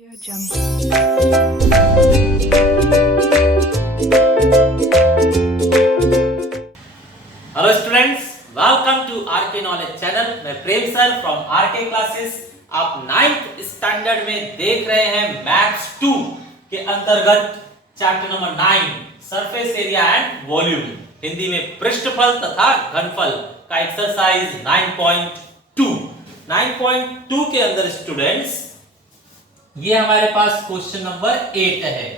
Hello students, welcome to RK knowledge channel. मैं Prem sir from RK classes. आप 9th standard में देख रहे हैं मैथ्स 2 के अंतर्गत chapter number 9 surface area and volume, Hindi में पृष्ठफल तथा घनफल का एक्सरसाइज 9.2। 9.2 के अंदर स्टूडेंट्स ये हमारे पास क्वेश्चन नंबर 8 है।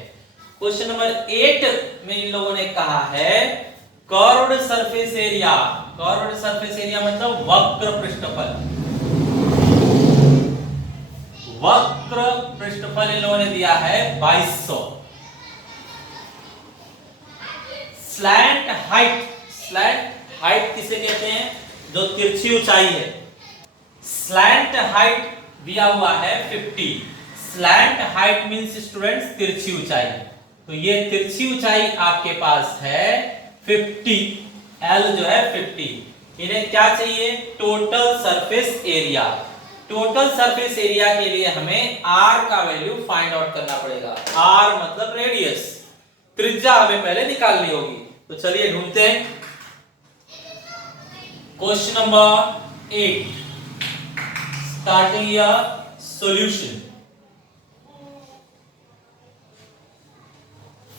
क्वेश्चन नंबर 8 में इन लोगों ने कहा है curved surface area. Curved surface area मतलब वक्र पृष्ठफल। वक्र पृष्ठफल इन लोगों ने दिया है 2200। स्लैंट हाइट, स्लैंट हाइट किसे कहते हैं? जो तिरछी ऊंचाई है। स्लैंट हाइट दिया हुआ है 50। स्लैंट हाइट मींस स्टूडेंट्स तिरछी ऊंचाई। तो ये तिरछी ऊंचाई आपके पास है 50। L जो है 50। इन्हें क्या चाहिए? Total surface area. Total surface area के लिए हमें R का वैल्यू फाइंड आउट करना पड़ेगा। R मतलब रेडियस, त्रिज्या हमें पहले निकालनी होगी। तो चलिए ढूंढते हैं। क्वेश्चन नंबर 8 स्टार्टिंग या solution.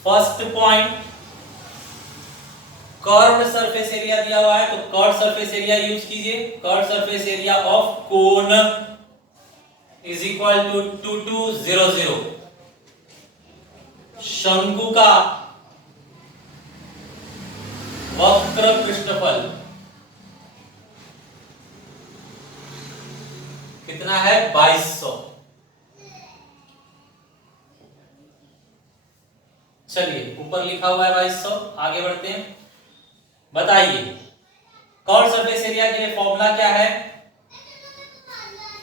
First point, curved surface area दिया हुआ है तो कर्व्ड सरफेस एरिया यूज कीजिए। Curved surface area of cone is equal to 2200। शंकु का वक्र पृष्ठफल कितना है? 2200। चलिए ऊपर लिखा हुआ है 2200। आगे बढ़ते हैं। बताइए कर्व्ड सरफेस एरिया के लिए फॉर्मूला क्या है?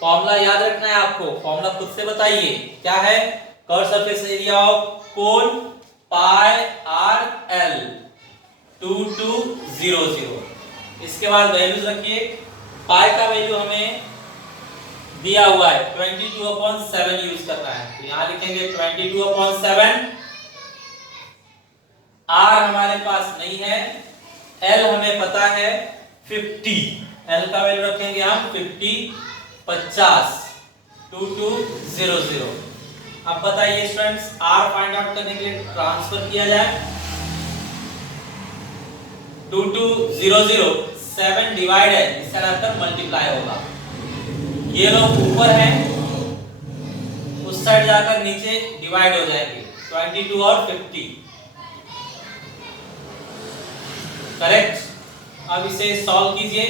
फॉर्मूला याद रखना है आपको। फॉर्मूला खुद से बताइए क्या है? Curved surface area of cone pi R L 2200। इसके बाद वैल्यूज रखिए। पाई का वैल्यू हमें दिया हुआ है 22/7 यूज करना है। तो यहां लिखेंगे 22/7। आर हमारे पास नहीं है, एल हमें पता है 50। एल का वैल्यू रखेंगे हम 50 2200। अब बताइए स्टूडेंट्स, आर फाइंड आउट करने के लिए ट्रांसफर किया जाए। 2200 7 डिवाइड है, इसका मतलब मल्टीप्लाई होगा। ये लोग ऊपर हैं, उस साइड जाकर नीचे डिवाइड हो जाएंगे 22 और 50। करेक्ट। अब इसे सॉल्व कीजिए।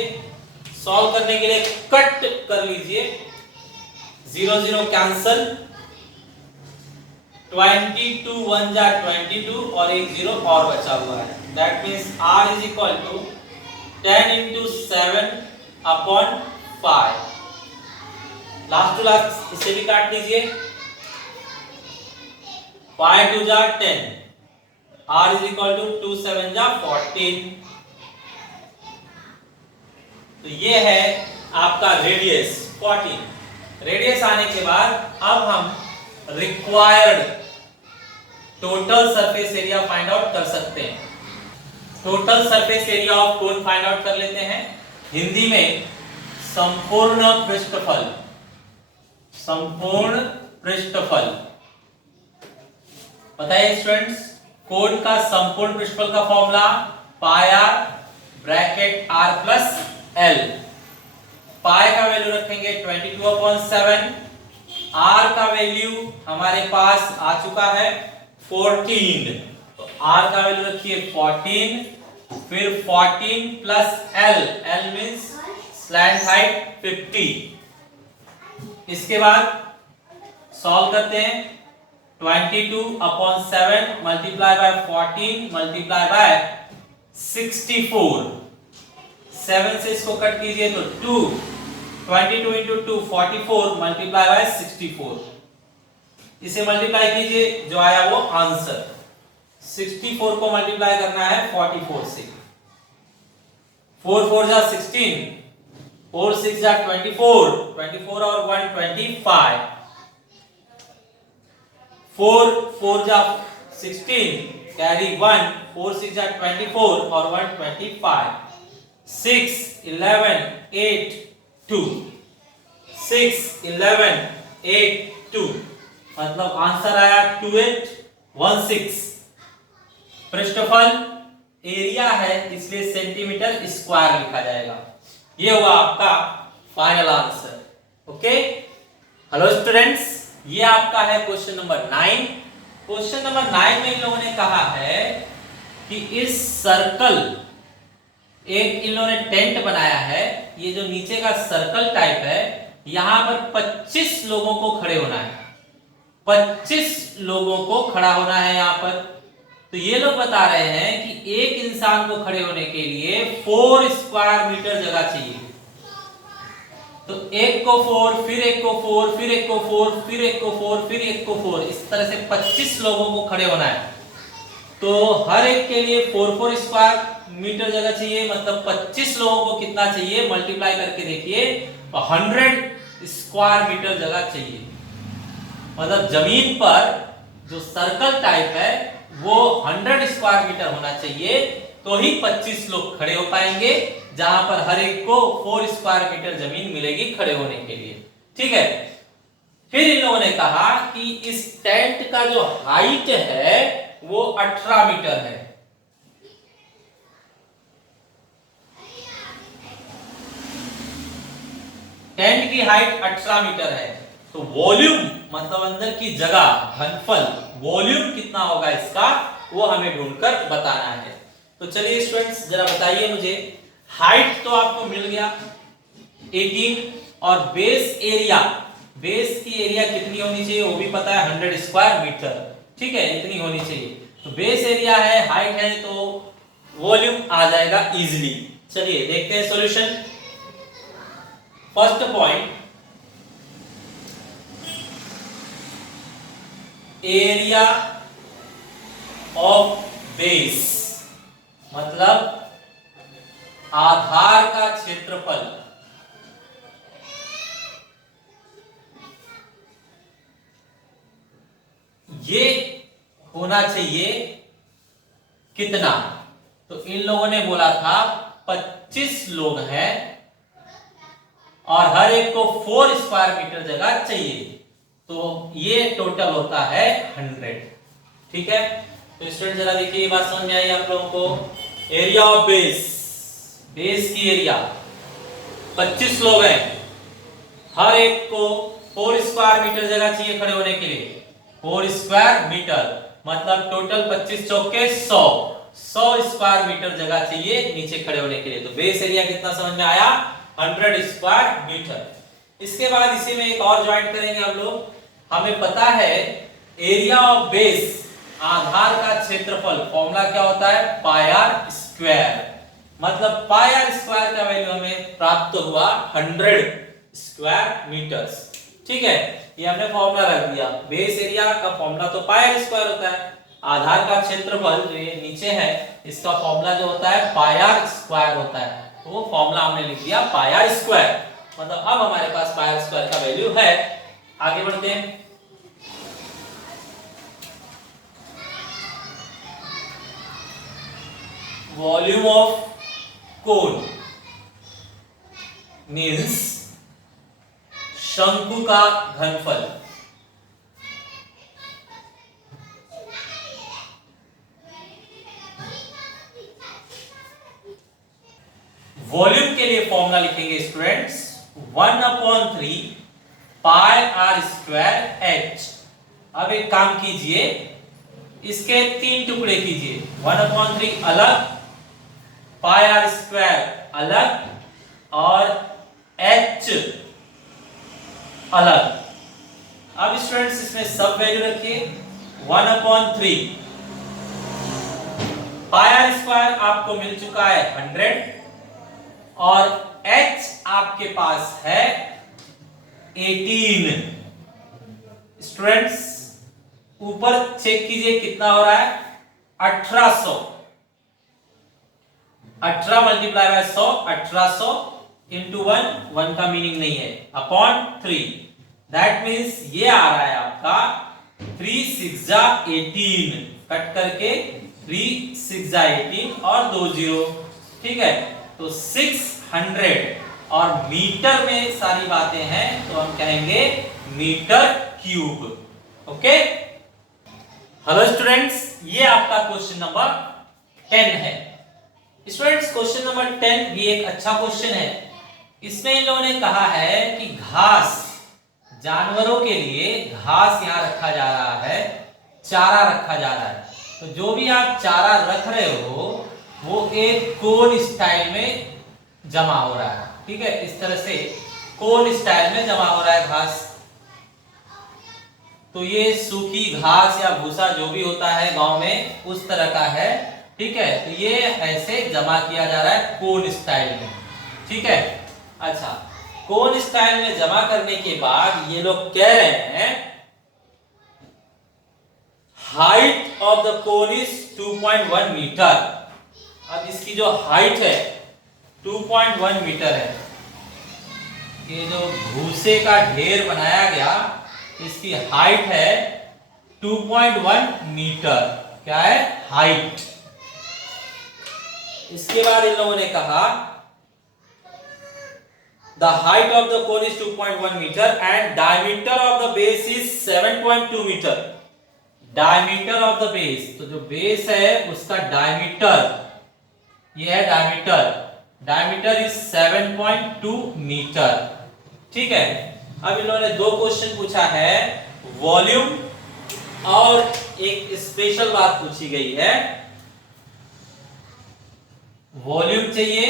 सॉल्व करने के लिए कट कर लीजिए। 0 कैंसल। 22 1 जा 22 और एक 0 और बचा हुआ है। That means R is equal to 10 into 7 upon 5। Last to last इसे भी काट लीजिए। 5 2 जा 10। R is equal to 2 7 जा 14। तो ये है आपका रेडियस 14। रेडियस आने के बाद अब हम required total surface area find out कर सकते हैं। Total surface area of cone find out कर लेते हैं। हिंदी में संपूर्ण पृष्ठफल। संपूर्ण पृष्ठफल बताइए स्टूडेंट्स। कोन का संपूर्ण पृष्ठफल का formula pi R bracket R plus L. Pi का वैल्यू रखेंगे 22/7। आर का वैल्यू हमारे पास आ चुका है 14। तो आर का वैल्यू रखिए 14। फिर 14 plus L, L means slant height 50। इसके बाद सॉल्व करते हैं। 22/7 मल्टीप्लाई बाय 14 मल्टीप्लाई बाय 64। 7 से इसको कट कीजिए तो 2। 22 into 2 44 मल्टीप्लाई बाय 64। इसे मल्टीप्लाई कीजिए, जो आया वो आंसर। 64 को मल्टीप्लाई करना है 44 से। 4 4 जा 16, 4 6 जा 24, 24 और 1 25। 4 4 जा 16, कैरी 1, 4 6 जा 24 और 1 25, 6 11 8 2, 6 11 8 2, मतलब आंसर आया 2816। पृष्ठफल एरिया है इसलिए सेंटीमीटर स्क्वायर लिखा जाएगा। ये हुआ आपका final answer. Okay, hello students, ये आपका है क्वेश्चन नंबर 9। क्वेश्चन नंबर 9 में इन लोगों ने कहा है कि इस सर्कल, एक इन लोगों ने टेंट बनाया है, ये जो नीचे का सर्कल टाइप है, यहां पर 25 लोगों को खड़े होना है, 25 लोगों को खड़ा होना है यहां पर। तो ये लोग बता रहे हैं कि एक इंसान को खड़े होने के लिए 4 स्क्वायर मीटर जगह चाहिए। तो एक को 4, फिर एक को 4, फिर एक को 4, फिर एक को 4, फिर एक को 4, इस तरह से 25 लोगों को खड़े होना है। तो हर एक के लिए 4 स्क्वायर मीटर जगह चाहिए, मतलब 25 लोगों को कितना चाहिए, मल्टीप्लाई करके देखिए, 100 स्क्वायर मीटर जगह चाहिए। मतलब जमीन पर जो सर्कल टाइप है वो 100 स्क्वायर मीटर होना चाहिए, तो ही 25 लोग खड़े हो पाएंगे, जहां पर हर एक को 4 स्क्वायर मीटर जमीन मिलेगी खड़े होने के लिए। ठीक है, फिर इन लोगों ने कहा कि इस टेंट का जो हाइट है वो 18 मीटर है। टेंट की हाइट 18 मीटर है, तो वॉल्यूम मतलब अंदर की जगह, घनफल, वॉल्यूम कितना होगा इसका, वो हमें ढूंढकर बताना है। तो चलिए स्टूडेंट्स जरा बताइए मुझे, हाइट तो आपको मिल गया 18, और बेस एरिया, बेस की एरिया कितनी होनी चाहिए वो भी पता है, 100 स्क्वायर मीटर। ठीक है, इतनी होनी चाहिए। तो बेस एरिया है, हाइट है, तो वॉल्यूम आ जाएगा इजीली। चलिए देखते हैं solution. First point, area of base मतलब आधार का क्षेत्रफल, ये होना चाहिए कितना। तो इन लोगों ने बोला था 25 लोग हैं और हर एक को 4 स्क्वायर मीटर जगह चाहिए, तो ये टोटल होता है 100। ठीक है, तो स्टूडेंट जरा देखिए, ये बात समझ में आई आप लोगों को। एरिया ऑफ बेस, बेस की एरिया 25 लोग हैं, हर एक को 4 स्क्वायर मीटर जगह चाहिए खड़े होने के लिए, 4 स्क्वायर मीटर मतलब टोटल 25 चौके 100 स्क्वायर मीटर जगह चाहिए नीचे खड़े होने के लिए। तो बेस एरिया कितना समझ में आया, 100 स्क्वायर मीटर। इसके बाद इसी में एक और ज्वाइंट करेंगे हम लोग। हमें पता है एरिया ऑफ बेस, आधार का क्षेत्रफल, फॉर्मूला क्या होता है, पाई आर स्क्वायर, मतलब पाई आर स्क्वायर का वैल्यू हमें प्राप्त हुआ 100 स्क्वायर मीटर्स। ठीक है, ये हमने फॉर्मूला रख दिया। बेस एरिया का फॉर्मूला तो पाई आर स्क्वायर होता है, आधार का क्षेत्रफल जो ये नीचे है इसका फॉर्मूला जो होता है पाई आर स्क्वायर होता है, तो वो फॉर्मूला हमने लिख दिया पाई आर स्क्वायर। मतलब अब हमारे पास पाई आर स्क्वायर का वैल्यू है। आगे बढ़ते हैं। वॉल्यूम ऑफ कोन मीन्स शंकु का घनफल। वॉल्यूम के लिए फॉर्मूला लिखेंगे students 1/3 pi R square H. अब एक काम कीजिए, इसके 3 टुकड़े कीजिए, 1/3 अलग, पाई आर स्क्वायर अलग और एच अलग। अब स्टूडेंट्स इसमें सब वैल्यू रखिए। 1/3 पाई आर स्क्वायर आपको मिल चुका है 100 और h आपके पास है 18। स्टूडेंट्स ऊपर चेक कीजिए कितना हो रहा है, 1800। 18 मल्टीप्लाई बाय 100, 1800 इंटू 1 का मीनिंग नहीं है, अपॉन 3, दैट मीन्स ये आ रहा है आपका 3 6 जा 18, कट करके 3 6 जा 18 और 2 0, ठीक है। तो 600 और मीटर में सारी बातें हैं तो हम कहेंगे metre cube. Okay, hello students, ये आपका क्वेश्चन नंबर 10 है। स्टूडेंट्स, क्वेश्चन नंबर 10 भी एक अच्छा क्वेश्चन है। इसमें इन लोगों ने कहा है कि घास, जानवरों के लिए घास यहां रखा जा रहा है, चारा रखा जा रहा है। तो जो भी आप चारा रख रहे हो वो एक कोन स्टाइल में जमा हो रहा है, ठीक है। इस तरह से कोन स्टाइल में जमा हो रहा है घास। तो ये सूखी घास या भूसा जो भी होता है गांव में उस तरह का है, ठीक है। तो ये ऐसे जमा किया जा रहा है कोन स्टाइल में, ठीक है। अच्छा, कोन स्टाइल में जमा करने के बाद ये लोग कह रहे हैं height of the cone is 2.1 metre. अब इसकी जो हाइट है 2.1 मीटर है। ये जो भूसे का ढेर बनाया गया इसकी हाइट है 2.1 मीटर। क्या है? हाइट। इसके बाद इन लोगों ने कहा the height of the cone is 2.1 metre and diameter of the base is 7.2 metre. Diameter of the base, तो जो बेस है उसका डायमीटर, ये है डायमीटर, डायमीटर इज 7.2 मीटर, ठीक है। अब इन लोगों ने दो क्वेश्चन पूछा है, वॉल्यूम और एक स्पेशल बात पूछी गई है। वॉल्यूम चाहिए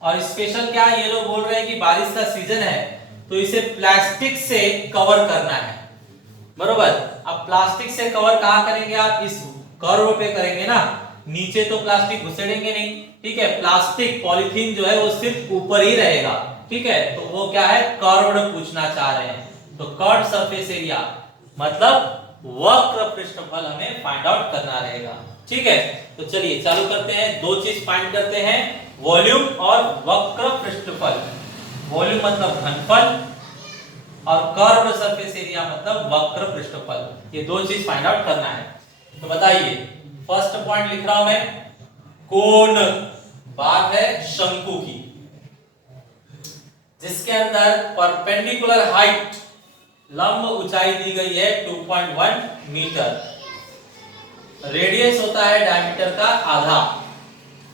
और स्पेशल क्या, ये लोग बोल रहे हैं कि बारिश का सीजन है तो इसे प्लास्टिक से कवर करना है, बरोबर। अब प्लास्टिक से कवर कहां करेंगे आप? इस कर्व पे करेंगे ना, नीचे तो प्लास्टिक घुसेड़ेंगे नहीं, ठीक है। प्लास्टिक पॉलीथीन जो है वो सिर्फ ऊपर ही रहेगा, ठीक है। तो वो क्या है? कर्व्ड पूछना चाह रहे हैं। तो कर्व्ड सरफेस एरिया मतलब वक्र पृष्ठफल हमें फाइंड आउट करना रहेगा, ठीक है। तो चलिए चालू करते हैं, दो चीज फाइंड करते हैं, वॉल्यूम और वक्र पृष्ठफल। वॉल्यूम मतलब घनफल और कर्व्ड सरफेस एरिया मतलब वक्र पृष्ठफल, ये दो चीज फाइंड आउट करना है। तो बताइए, फर्स्ट पॉइंट लिख रहा हूं मैं, कोन, बात है शंकु की, जिसके अंदर परपेंडिकुलर हाइट, लंब ऊंचाई दी गई है 2.1 मीटर। रेडियस होता है डायमीटर का आधा,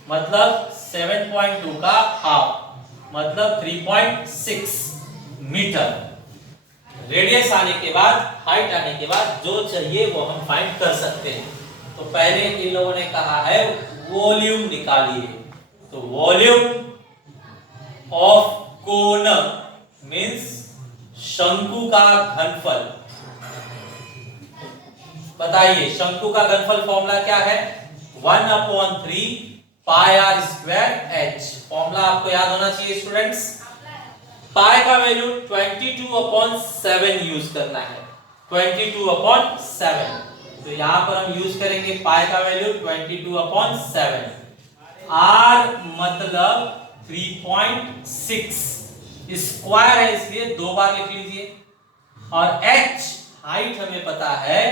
मतलब 7.2 का हाफ, मतलब 3.6 मीटर। रेडियस आने के बाद, हाइट आने के बाद जो चाहिए वो हम फाइंड कर सकते हैं। तो पहले इन लोगों ने कहा है वॉल्यूम निकालिए। तो वॉल्यूम ऑफ कोन मींस शंकु का घनफल। बताइए शंकु का घनफल फॉर्मूला क्या है? 1/3 pi R square H. Formula आपको याद होना चाहिए स्टूडेंट्स। पाई का वैल्यू 22/7 यूज करना है, 22/7। तो यहां पर हम यूज करेंगे पाई का वैल्यू 22/7। आर मतलब 3.6, स्क्वायर है इसलिए दो बार लिख लीजिए, और h हाइट हमें पता है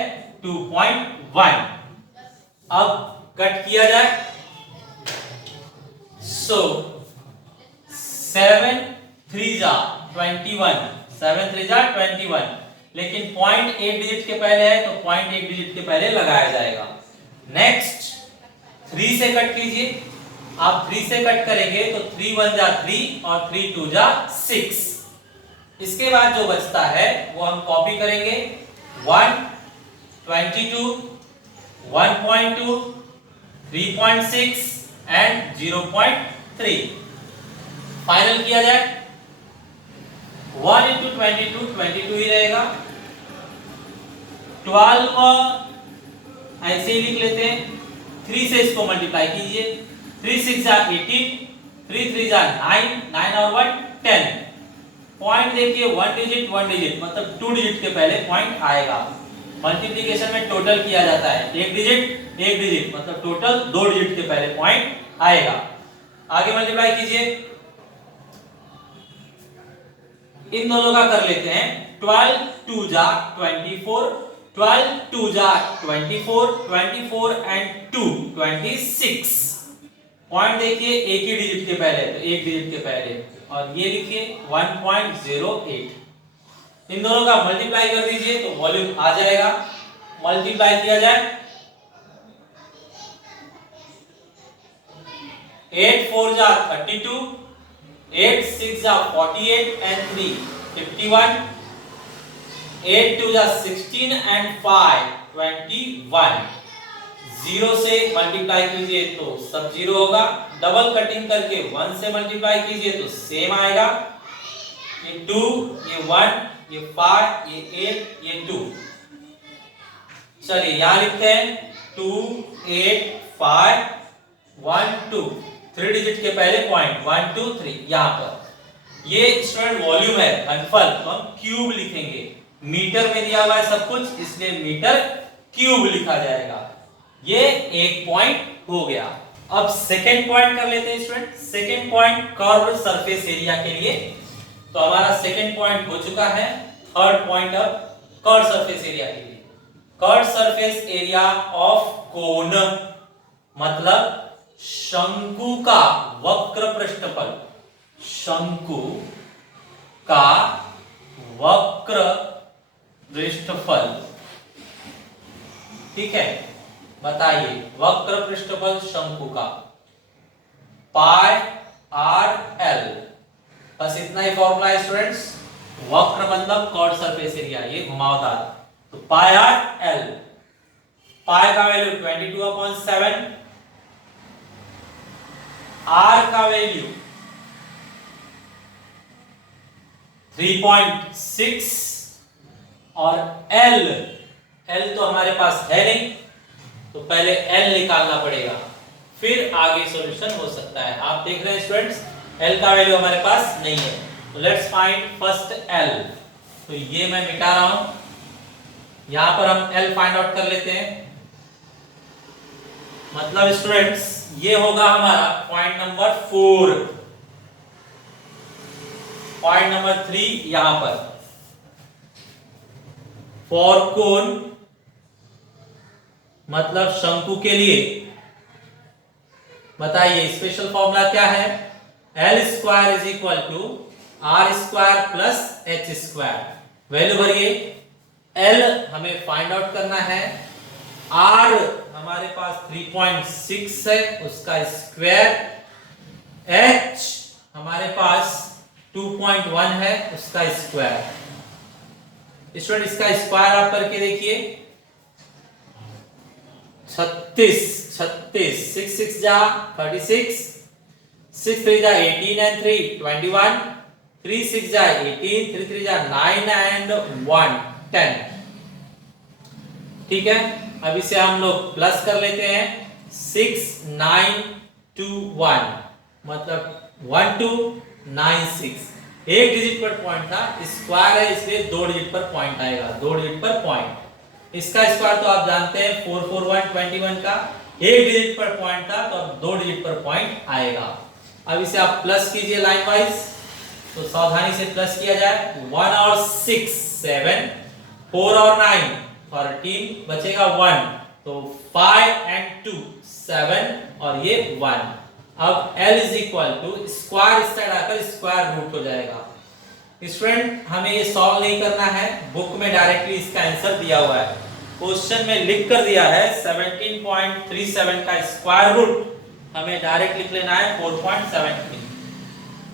2.1। अब कट किया जाए, सो 7 3 जा 21, 7 3 जा 21, लेकिन पॉइंट एक डिजिट के पहले है तो पॉइंट एक डिजिट के पहले लगाया जाएगा। नेक्स्ट 3 से कट कीजिए। आप 3 से कट करेंगे तो 3 1 जा 3 और 3 2 जा 6। इसके बाद जो बचता है वो हम कॉपी करेंगे, 1 22 1.2 3.6 एंड 0.3। फाइनल किया जाए, 1 into 22 22 ही रहेगा, 12 ऐसे ही लिख लेते हैं, 3 से इसको मल्टीप्लाई कीजिए, 3 6 जा 18, 3 3 जा 9, 9 और 1 10। पॉइंट देखिए 1 डिजिट मतलब 2 डिजिट के पहले पॉइंट आएगा। मल्टीप्लिकेशन में टोटल किया जाता है, एक डिजिट मतलब टोटल 2 डिजिट के पहले पॉइंट आएगा। आगे मल्टीप्लाई कीजिए, इन दोनों का कर लेते हैं, 12 2 जा 24, 12 2 जा 24, 24 एंड 2 26। पॉइंट देखिए एक ही डिजिट के पहले, तो एक डिजिट के पहले, और ये लिखिए 1.08। इन दोनों का मल्टीप्लाई कर दीजिए तो वॉल्यूम आ जाएगा। मल्टीप्लाई किया जाए 8 4 जा 32, 8 6 जा 48 एंड 3 51, 8 2 जा 16 एंड 5 21। जीरो से मल्टीप्लाई कीजिए तो सब जीरो होगा, डबल कटिंग करके 1 से मल्टीप्लाई कीजिए तो सेम आएगा। ये 2, ये 1, ये 5, ये 8, ये 2। चलिए यहां लिखते हैं 2 8 5 1 2, 3 डिजिट के पहले पॉइंट 1 2 3। यहां पर ये स्टूडेंट वॉल्यूम है, घनफल, तो हम क्यूब लिखेंगे। मीटर में दिया हुआ है सब कुछ, इसलिए मीटर क्यूब लिखा जाएगा। ये एक पॉइंट हो गया। अब सेकेंड पॉइंट कर लेते हैं student. Second point curve surface area के लिए, तो हमारा सेकेंड पॉइंट हो चुका है। थर्ड पॉइंट अब कर्व सरफेस एरिया के लिए। कर्व सरफेस एरिया ऑफ कोन मतलब शंकु का वक्र पृष्ठफल, शंकु का वक्र पृष्ठफल। ठीक है, बताइए वक्र पृष्ठफल शंकु का पाई आर एल। बस इतना ही फॉर्मूला है स्टूडेंट्स। वक्र मतलब कर्व सरफेस एरिया, ये घुमावदार, तो पाई आर एल। पाई का वैल्यू 22/7, आर का वैल्यू 3.6 और एल तो हमारे पास है नहीं, तो पहले एल निकालना पड़ेगा, फिर आगे सॉल्यूशन हो सकता है। आप देख रहे हैं स्टूडेंट्स, एल का वैल्यू हमारे पास नहीं है, तो लेट्स फाइंड फर्स्ट एल। तो ये मैं मिटा रहा हूं, यहां पर हम एल फाइंड आउट कर लेते हैं। मतलब स्टूडेंट्स ये होगा हमारा पॉइंट नंबर 4। पॉइंट नंबर 3 यहां पर फॉर कोन मतलब शंकु के लिए। बताइए स्पेशल फॉर्मूला क्या है? L square is equal to R square plus H square. Value भरिए, एल हमें फाइंड आउट करना है, आर हमारे पास 3.6 है उसका स्क्वायर, एच हमारे पास 2.1 है उसका स्क्वायर। स्टूडेंट इसका स्क्वायर आप करके देखिए, 36 6 6 जा 36, 6 3 जा 18 and 3 21, 3 6 जा 18, 3 3 जा 9 and 1 10। ठीक है, अब इसे हम लोग प्लस कर लेते हैं, 6 9 2 1 मतलब 1 2 9 6। एक डिजिट पर पॉइंट था, स्क्वायर है इसलिए 2 डिजिट पर पॉइंट आएगा, 2 डिजिट पर पॉइंट। इसका स्क्वायर तो आप जानते हैं 4 4 1 21 का, एक डिजिट पर पॉइंट था तो अब 2 डिजिट पर पॉइंट आएगा। अब इसे आप प्लस कीजिए लाइन वाइज, तो सावधानी से प्लस किया जाए। 1 और 6 7, 4 और 9 13, बचेगा 1, तो 5 and 2 7 और ये 1। अब L is equal to square इस साइड आकर स्क्वायर रूट हो जाएगा। स्टूडेंट हमें ये सॉल्व नहीं करना है, बुक में डायरेक्टली इसका आंसर दिया हुआ है, क्वेश्चन में लिख कर दिया है 17.37 का स्क्वायर रूट, हमें डायरेक्ट लिख लेना है 4.17।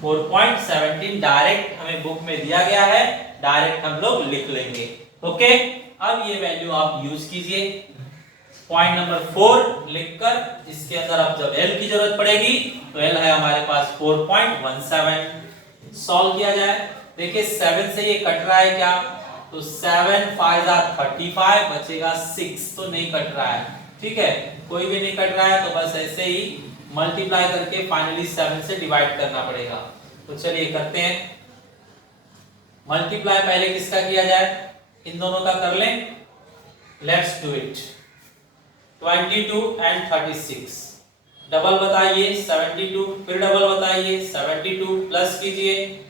4.17 डायरेक्ट हमें बुक में दिया गया है, डायरेक्ट हम लोग लिख लेंगे। ओके, अब ये वैल्यू आप यूज कीजिए। पॉइंट नंबर 4 लिखकर इसके अंदर अब जब L की जरूरत पड़ेगी तो L है हमारे पास 4.17। सॉल्व किया जाए, देखिए 7 से ये कट रहा है क्या, तो 7 5 35, बचेगा 6, तो नहीं कट रहा है। ठीक है, कोई भी नहीं कट रहा है तो बस ऐसे ही मल्टीप्लाई करके फाइनली 7 से डिवाइड करना पड़ेगा। तो चलिए करते हैं मल्टीप्लाई। पहले किसका किया जाए, इन दोनों का कर लें, let's do it. 22 and 36 double बताइए 72, फिर डबल बताइए 72, प्लस कीजिए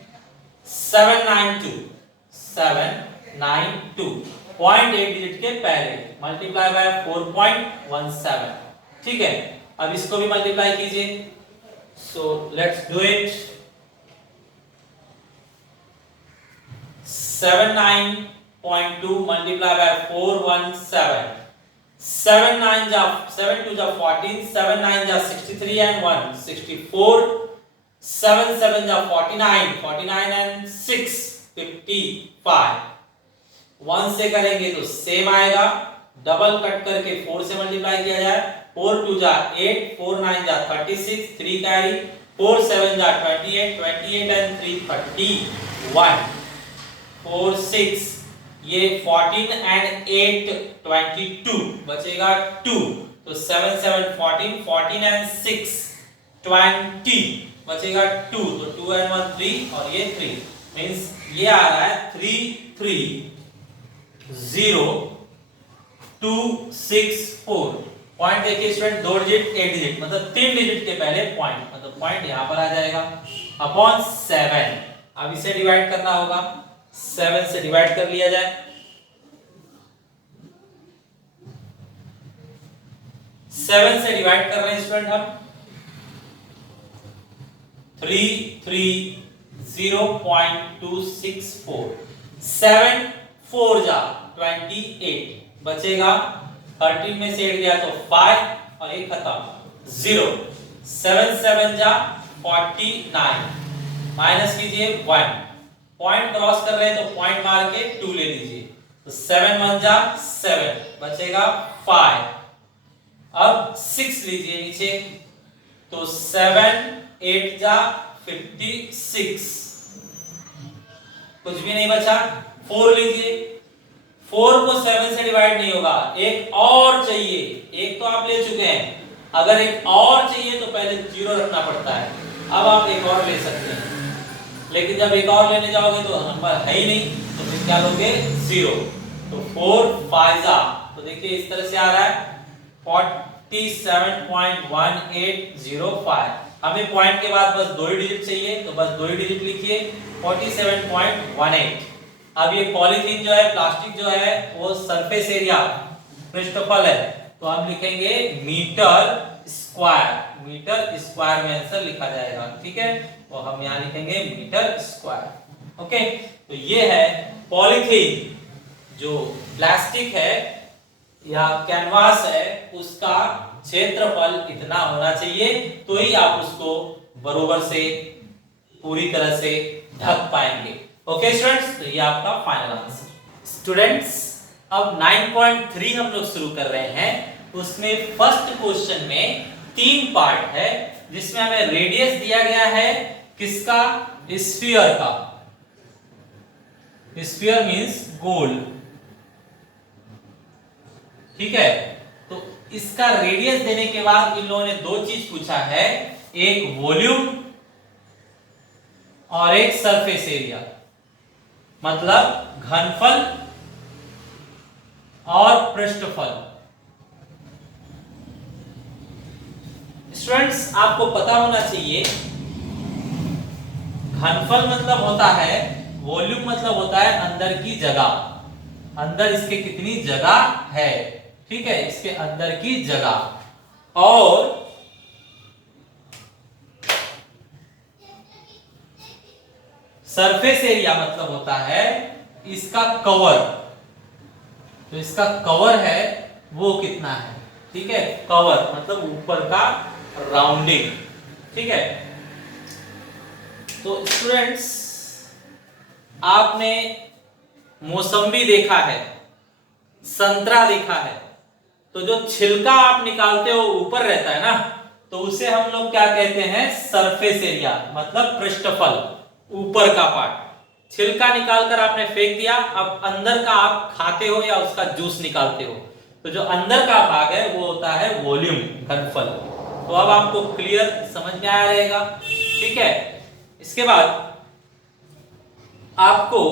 792 0.8 डिजिट के पहले मल्टीप्लाई बाय 4.17। ठीक है, अब इसको भी मल्टीप्लाई कीजिए। So let's do it. 79.2 multiply by 417। 7 9 जा 7 2 जा 14, 7 9 जा 63 and 1 64, 7 7 जा 49, 49 and 6 55। 1 से करेंगे तो सेम आएगा, डबल कट करके 4 से मल्टीप्लाई किया जाए। 4 2 जा 8, 4 9 जा 36, 3 कैरी, 4 7 जा 28, 28 and 3 31, 4 6 ये 14 and 8 22 बचेगा 2, तो 7 7 14, 14 and 6 20 बचेगा 2, तो 2 and 1 3 और ये 3 मींस ये आ रहा है 3 3 0 2 6 4। पॉइंट देखिए स्टूडेंट, 2 डिजिट 1 डिजिट मतलब 3 डिजिट के पहले पॉइंट, मतलब पॉइंट यहां पर आ जाएगा अपॉन 7। अब इसे डिवाइड करना होगा, 7 से डिवाइड कर लिया जाए। 7 से डिवाइड कर रहे हैं स्टूडेंट हम, 3 3 0.264, 7 4 जा 28 बचेगा, 13 में से 8 गया तो 5 और 1 खत्म 0, 7 7 जा 49 माइनस कीजिए 1, पॉइंट क्रॉस कर रहे हैं तो पॉइंट मार के 2 ले लीजिए, तो 7 1 जा 7 बचेगा 5। अब 6 लीजिए नीचे, तो 7 8 जा 56, कुछ भी नहीं बचा। 4 लीजिए, 4 को 7 से डिवाइड नहीं होगा, एक और चाहिए, एक तो आप ले चुके हैं, अगर एक और चाहिए तो पहले 0 रखना पड़ता है। अब आप एक और ले सकते हैं, लेकिन जब एक और लेने जाओगे तो नंबर है ही नहीं, तो फिर क्या लोगे 0, तो 4 5 जा, तो देखिए इस तरह से आ रहा है 47.1805। हमें पॉइंट के बाद बस 2 ही डिजिट चाहिए, तो बस 2 ही डिजिट लिखिए 47.18। अब ये पॉलीथीन जो है, प्लास्टिक जो है, वो सरफेस एरिया पृष्ठफल है, तो हम लिखेंगे मीटर स्क्वायर, मीटर स्क्वायर में आंसर लिखा जाएगा। ठीक है, तो हम यहाँ लिखेंगे मीटर स्क्वायर। ओके, तो ये है पॉलीथीन, जो प्लास्टिक है या कैनवास है, उसका क्षेत्रफल इतना होना चाहिए, तो ही आप उसको बरोबर से पूरी तरह से ढक पाएंगे। ओके स्टूडेंट्स, तो ये आपका फाइनल आंसर। स्टूडेंट्स, अब 9.3 हम लोग शुरू कर रहे हैं। उसमें फर्स्ट क्वेश्चन में 3 पार्ट है, जिसमें हमें रेडियस दिया गया है किसका, स्फीयर का। स्फीयर मींस गोल। ठीक है, तो इसका रेडियस देने के बाद इन लोगों ने 2 चीज पूछा है, एक वॉल्यूम और एक सरफेस एरिया, मतलब घनफल और पृष्ठफल। स्टूडेंट्स, आपको पता होना चाहिए, घनफल मतलब होता है, वॉल्यूम मतलब होता है अंदर की जगह, अंदर इसके कितनी जगह है। ठीक है, इसके अंदर की जगह। और सरफेस एरिया मतलब होता है इसका कवर, तो इसका कवर है वो कितना है। ठीक है, कवर मतलब ऊपर का राउंडिंग। ठीक है, तो स्टूडेंट्स, आपने मौसम्बी देखा है, संतरा देखा है, तो जो छिलका आप निकालते हो ऊपर रहता है ना, तो उसे हम लोग क्या कहते हैं, सरफेस एरिया, मतलब पृष्ठफल, ऊपर का पार्ट। छिलका निकालकर आपने फेंक दिया, अब अंदर का आप खाते हो या उसका जूस निकालते हो, तो जो अंदर का भाग है वो होता है वॉल्यूम, घनफल। तो अब आपको क्लियर समझ में आया रहेगा। ठीक है, इसके बाद आपको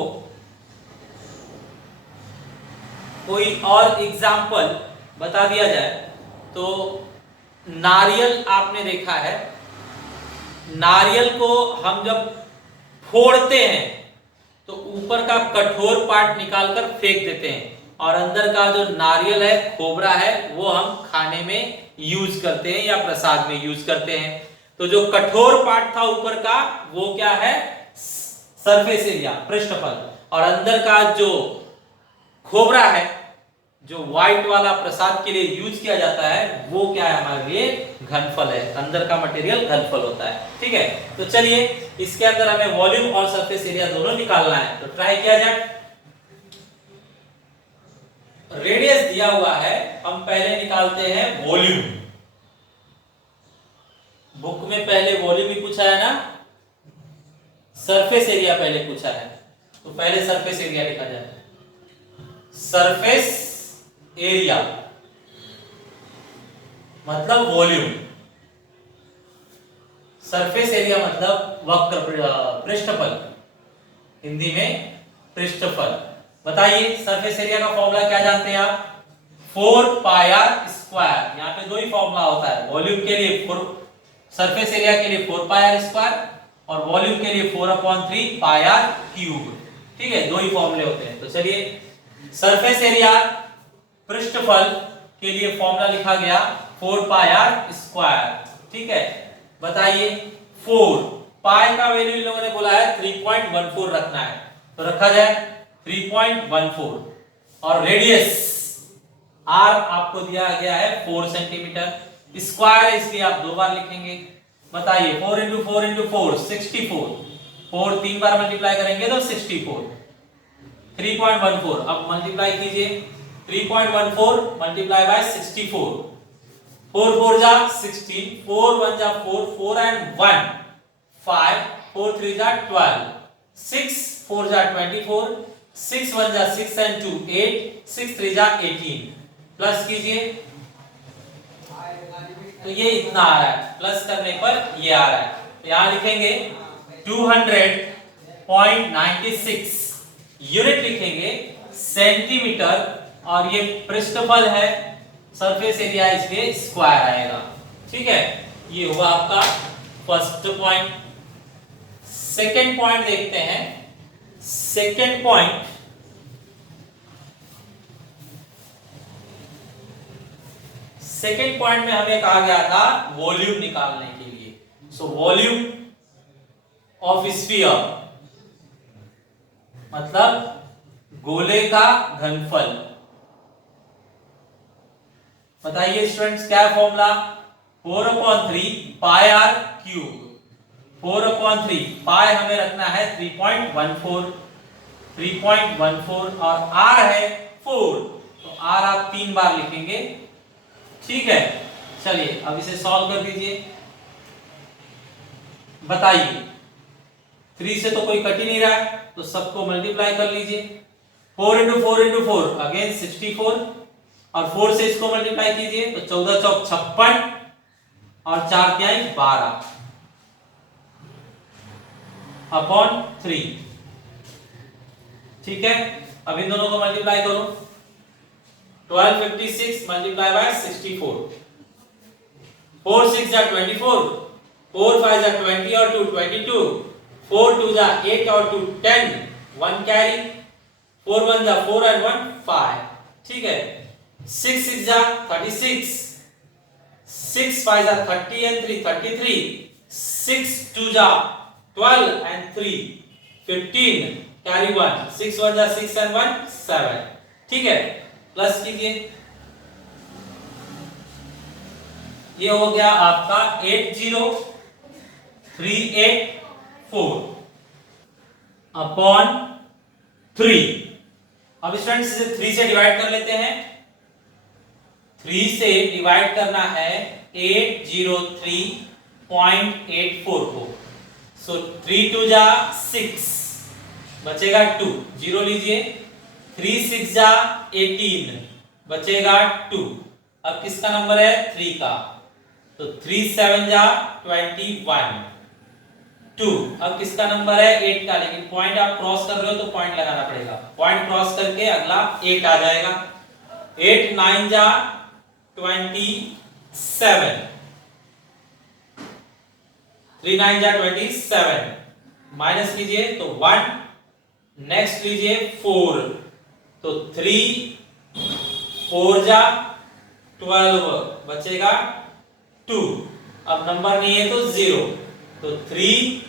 कोई और एग्जाम्पल बता दिया जाए तो नारियल आपने देखा है, नारियल को हम जब फोड़ते हैं तो ऊपर का कठोर पार्ट निकालकर फेंक देते हैं और अंदर का जो नारियल है, खोबरा है, वो हम खाने में यूज करते हैं या प्रसाद में यूज करते हैं। तो जो कठोर पार्ट था ऊपर का वो क्या है, सरफेस एरिया, पृष्ठफल। और अंदर का जो खोबरा है, जो व्हाइट वाला प्रसाद के लिए यूज किया जाता है, वो क्या है हमारे लिए, घनफल है। अंदर का मटेरियल घनफल होता है। ठीक है, तो चलिए इसके अंदर हमें वॉल्यूम और सरफेस एरिया दोनों निकालना है, तो ट्राई किया जाए। रेडियस दिया हुआ है, हम पहले निकालते हैं वॉल्यूम। बुक में पहले वॉल्यूम ही पूछा है ना, सरफेस एरिया पहले पूछा है, तो पहले सरफेस एरिया लिखा जाए। सरफेस एरिया मतलब वॉल्यूम, सरफेस एरिया मतलब वक्र, पृष्ठफल, हिंदी में पृष्ठफल। बताइए सरफेस एरिया का फॉर्मूला क्या जानते हैं आप, 4 पाई आर स्क्वायर। यहाँ पे दो ही फॉर्मूला होता है, वॉल्यूम के लिए सरफेस एरिया के लिए 4 पाई आर स्क्वायर और वॉल्यूम के लिए 4/3 पाई आर क्यूब। ठीक है, दो ही फॉर्मूले होते हैं। तो चलिए सरफेस एरिया पृष्ठफल के लिए फॉर्मूला लिखा गया 4 पाई आर स्क्वायर। ठीक है, बताइए 4 पाई का वैल्यू इन लोगों ने बोला है 3.14 रखना है, तो रखा जाए 3.14। और रेडियस आर आपको दिया गया है 4 सेंटीमीटर, स्क्वायर है इसलिए आप दो बार लिखेंगे। बताइए 4 × 4 × 4 64, 4 तीन बार मल्टीप्लाई करेंगे तो 64, 3.14। अब मल्टीप्लाई कीजिए, 3.14 मल्टीप्लाई बाय 64, 4 4 जा 16, 4 1 जा 4, 4 and 1 5, 4 3 जा 12, 6 4 जा 24, 6 1 जा 6 and 2 8, 6 3 जा 18। प्लस कीजिए तो ये इतना आ रहा है, प्लस करने पर ये आ रहा है। तो यहां लिखेंगे 200.96 यूनिट लिखेंगे सेंटीमीटर, और ये पृष्ठफल है, सरफेस एरिया इसके स्क्वायर आएगा। ठीक है, ये हुआ आपका फर्स्ट पॉइंट। सेकंड पॉइंट देखते हैं। सेकंड पॉइंट, सेकेंड पॉइंट में हमें कहा गया था वॉल्यूम निकालने के लिए। सो वॉल्यूम ऑफ स्फीयर मतलब गोले का घनफल। बताइए स्टूडेंट्स क्या है फॉर्मूला, 4/3 पाई आर क्यूब। 4/3 पाई हमें रखना है 3.14, 3.14 और आर है 4, तो आर आप तीन बार लिखेंगे। ठीक है, चलिए अब इसे सॉल्व कर दीजिए। बताइए 3 से तो कोई कट ही नहीं रहा है, तो सबको मल्टीप्लाई कर लीजिए। 4 × 4 × 4 अगेन 64, और 4 से इसको मल्टीप्लाई कीजिए तो 14 चौक 56 और 4 क्या है 12 अपॉन 3। ठीक है, अब इन दोनों को मल्टीप्लाई करो, 1256 मल्टीप्लाई बाय 64, 4 6 जा 24, 4 5 जा 20 और 2 22, 4 2 जा 8 और 2 10, 1 कैरी, 4 1 जा 4 and 1 5। ठीक है, 6 6 जा 36, 6 5 जा 30 and 3 33, 6 2 जा 12 and 3 15, कैरी 1, 6 1 जा 6 and 1 7। ठीक है, प्लस कीजिए, ये हो गया आपका 80384 अपॉन 3। अब स्टूडेंट्स इसे 3 से डिवाइड कर लेते हैं। 3 से डिवाइड करना है 803.84 को। सो 3 2 जा 6, बचेगा 2, 0 लीजिए। 3 6 जा 18, बचेगा 2। अब किसका नंबर है 3 का, तो 3 7 जा 21, 2। अब किसका नंबर है 8 का, लेकिन पॉइंट आप क्रॉस कर रहे हो तो पॉइंट लगाना पड़ेगा। पॉइंट क्रॉस करके अगला 8 आ जाएगा। 8 9 जा 27, 3 9 जा 27, माइनस कीजिए तो 1, नेक्स्ट लीजिए 4, तो 3 4 जा 12 बचेगा 2। अब नंबर नहीं है तो 0, तो 3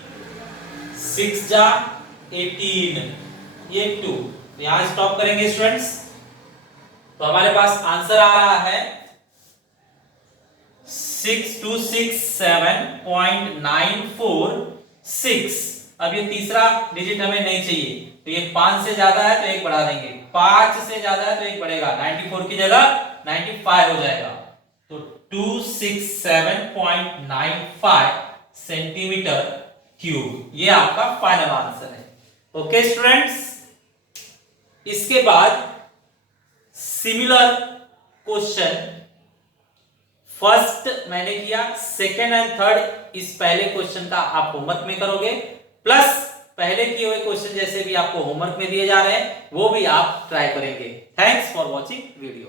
6 जा 18 ये 2। यहां स्टॉप करेंगे स्टूडेंट्स। तो हमारे पास आंसर आ रहा है 6267.946। अब ये तीसरा डिजिट हमें नहीं चाहिए, तो ये 5 से ज्यादा है तो एक बढ़ा देंगे, 5 से ज्यादा है तो एक बढ़ेगा, 94 की जगह 95 हो जाएगा। तो 267.95 सेंटीमीटर क्यूब, ये आपका फाइनल आंसर है। ओके स्टूडेंट्स, इसके बाद सिमिलर क्वेश्चन फर्स्ट मैंने किया, सेकेंड एंड थर्ड इस पहले क्वेश्चन का आप होमवर्क में करोगे, प्लस पहले किए हुए क्वेश्चन जैसे भी आपको होमवर्क में दिए जा रहे हैं वो भी आप ट्राई करेंगे। Thanks for watching video.